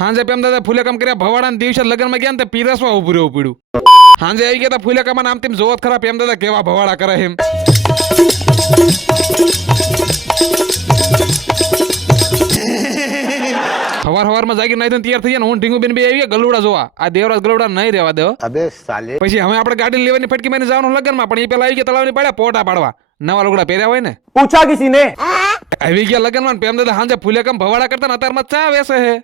હાંજે પેમ દાદા ફૂલે કામ કર્યા ભવાડા દિવસે લગ્નમાં ગયા ને તે પીરસવા ઉભું રહેવું પડ્યું. હાંજે આવી ગયા તા ફૂલે કામ આમ તેમ જોવત ખરા પેમ દાદા કેવા ભવાડા કરે એમ. સવારમાં જાગી નાઈ તૈયાર થઈ ગયા હું ઢીંગુ બેન બે આવી ગયા ગલુડા જોવા. આ દેવરાજ ગલુડા નહીં રહેવા દેવો. अबे साले પછી અમે આપણે ગાડી લેવાની ફટકી મારીને જવાનું લગ્નમાં પણ એ પેલા આવી ગયા તળાવની પાડ્યા પોટા પાડવા નવા લુગડા પહેર્યા હોય ને. पूछा किसी ने આવી ગયા લગ્નમાં ને પેમ દાદા હાંજે ફૂલે કામ ભવાડા કરતા ને અત્યારમાં ચા વેસે હે.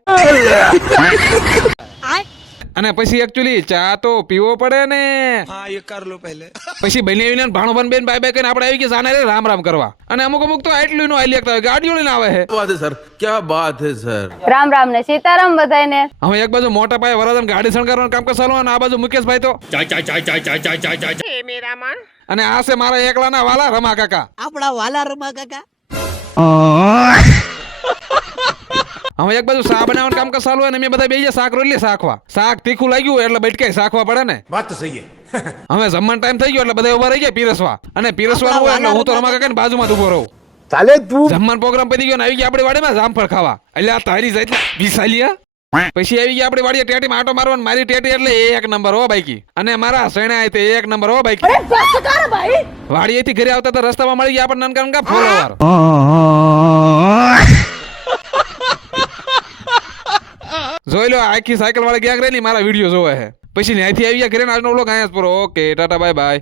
અને પછી એકચ્યુઅલી ચા તો પીવો પડે ને. हाँ ये कर लो पहले. પછી બનેવીને ભાણો બન બેન બાય બાય કરીને આપણે આવી ગયા જાને રે રામ રામ કરવા. અને અમુક તો આટલું નો આલી શકતા હોય ગાડીઓ લઈને આવે હે. बात है सर, क्या बात है सर. રામ રામ ને સીતારામ બધાયને. હવે એક બાજુ મોટા પાયે વરાદન ગાડી શણગારવાનું કામ કરસાલો અને આ બાજુ મુકેશભાઈ તો અને આ છે મારા એકલાના વાલા રમા કાકા. આપણા વાલા રમા કાકા. હવે એક બાજુ શાક બનાવવાનું કામ કરસાલો અને મેં બધા બેસી શાક રોટલી શાકવા. શાક તીખું લાગ્યું એટલે બટકાઈ શાકવા પડે ને. बात तो सही है. હવે જમવાનો ટાઈમ થઈ ગયો એટલે બધા ઉભા રહી ગયા પીરસવા. અને પીરસવાનું હોય એટલે હું તો રમા કાકાની બાજુમાં જ ઉભો રહું. साले तू જમવાનો પ્રોગ્રામ પતી ગયો ને આવી ગયા આપણી વાડીમાં જામફળ ખાવા. એટલે આ તારી જાય વિશાલિયા. પછી આવી ગયા આપણી વાડીએ ટેટીમાં આટો મારવાનો. મારી ટેટી એટલે એક નંબર હો બાઈકી. અને મારા સૈણા તે એક નંબર હો બાઈકી. વાડીએથી ઘરે આવતા તો રસ્તામાં મળી ગયા આપણને નાનકા નાનકા ફોલોવર. જોઈ લો આખી સાયકલ વાળા ગયા કરે ને મારા વિડીયો જોવે છે. પછી ત્યાંથી આવી ગયા ઘરે આજનો વ્લોગ અહીંયા જ પૂરો. Okay tata bye bye.